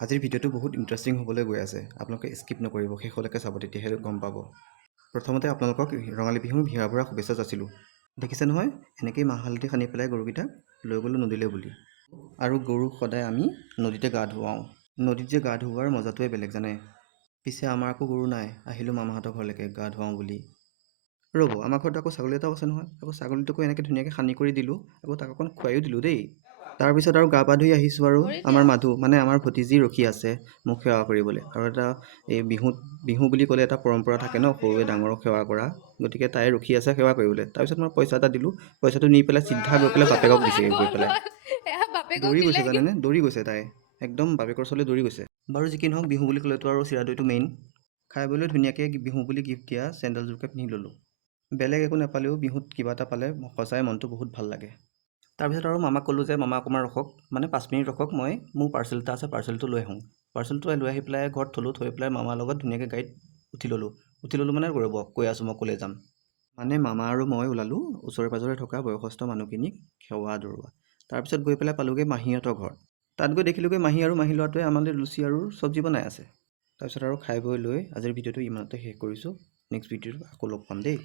আজিৰ ভিডিঅ'টো বহুত ইণ্টাৰেষ্টিং হ'বলৈ গৈ আছে। আপোনালোকে স্কিপ নকৰিব, শেষলৈকে চাব, তেতিয়াহে গম পাব। প্ৰথমতে আপোনালোকক ৰঙালী বিহুৰ ভিৰা শুভেচ্ছা যাচিলোঁ। দেখিছে নহয়, এনেকেই মাহ হালধি সানি পেলাই গৰুকেইটাক লৈ গ'লোঁ নদীলৈ বুলি। আৰু গৰুক সদায় আমি নদীতে গা ধুৱাওঁ। নদীত যে গা ধুওৱাৰ মজাটোৱে বেলেগ জানে। পিছে আমাৰ আকৌ গৰু নাই, আহিলোঁ মামাহঁতৰ ঘৰলৈকে গা ধুৱাওঁ বুলি। ৰ'ব, আমাৰ ঘৰত আকৌ ছাগলী এটাও আছে নহয়। আকৌ ছাগলীটোকো এনেকৈ ধুনীয়াকৈ সানি কৰি দিলোঁ, আকৌ তাক অকণ খুৱাইও দিলোঁ দেই। তাৰপিছত আৰু গা পা ধুই আহিছোঁ আৰু আমাৰ মাধু মানে আমাৰ ভতিজী ৰখি আছে মোক সেৱা কৰিবলৈ। আৰু এটা এই বিহু বুলি ক'লে এটা পৰম্পৰা থাকে ন, সৰুৱে ডাঙৰক সেৱা কৰা। গতিকে তাই ৰখি আছে সেৱা কৰিবলৈ। তাৰপিছত মই পইচা এটা দিলোঁ, পইচাটো নি পেলাই চিধা গৈ পেলাই বাপেকক দিছেগৈ গৈ পেলাই। দৌৰি গৈছে জানেনে, দৌৰি গৈছে তাই, একদম বাপেকৰ ওচৰলৈ দৌৰি গৈছে। বাৰু যি কি নহওক, বিহু বুলি ক'লেতো আৰু চিৰা দৈটো মেইন। খাই বৈ ধুনীয়াকৈ বিহু বুলি গিফ্ট দিয়া চেণ্ডেলযোৰকে পিন্ধি ল'লোঁ। বেলেগ একো নাপালেও বিহুত কিবা এটা পালে সঁচাই মনটো বহুত ভাল লাগে। তাৰপিছত আৰু মামাক ক'লোঁ যে মামা অকণমান ৰখক, মানে 5 মিনিট ৰখক, মই মোৰ পাৰ্চেল এটা আছে, পাৰ্চেলটো লৈ আহোঁ। পাৰ্চেলটো লৈ আহি পেলাই ঘৰত থ'লোঁ, থৈ পেলাই মামাৰ লগত ধুনীয়াকৈ গাড়ীত উঠি ল'লোঁ মানে ৰ'ব কৈ আছোঁ মই ক'লৈ যাম। মানে মামা আৰু মই ওলালোঁ ওচৰে পাঁজৰে থকা বয়সস্থ মানুহখিনিক সেৱা আদৰোৱা। তাৰপিছত গৈ পেলাই পালোঁগৈ মাহীহঁতৰ ঘৰ। তাত গৈ দেখিলোঁগৈ মাহী আৰু মাহী ল'ৰাটোৱে আমালৈ লুচি আৰু চব্জি বনাই আছে। তাৰপিছত আৰু খাই বৈ লৈ আজিৰ ভিডিঅ'টো ইমানতে শেষ কৰিছোঁ। নেক্সট ভিডিঅ'টো আকৌ লগ পাম দেই।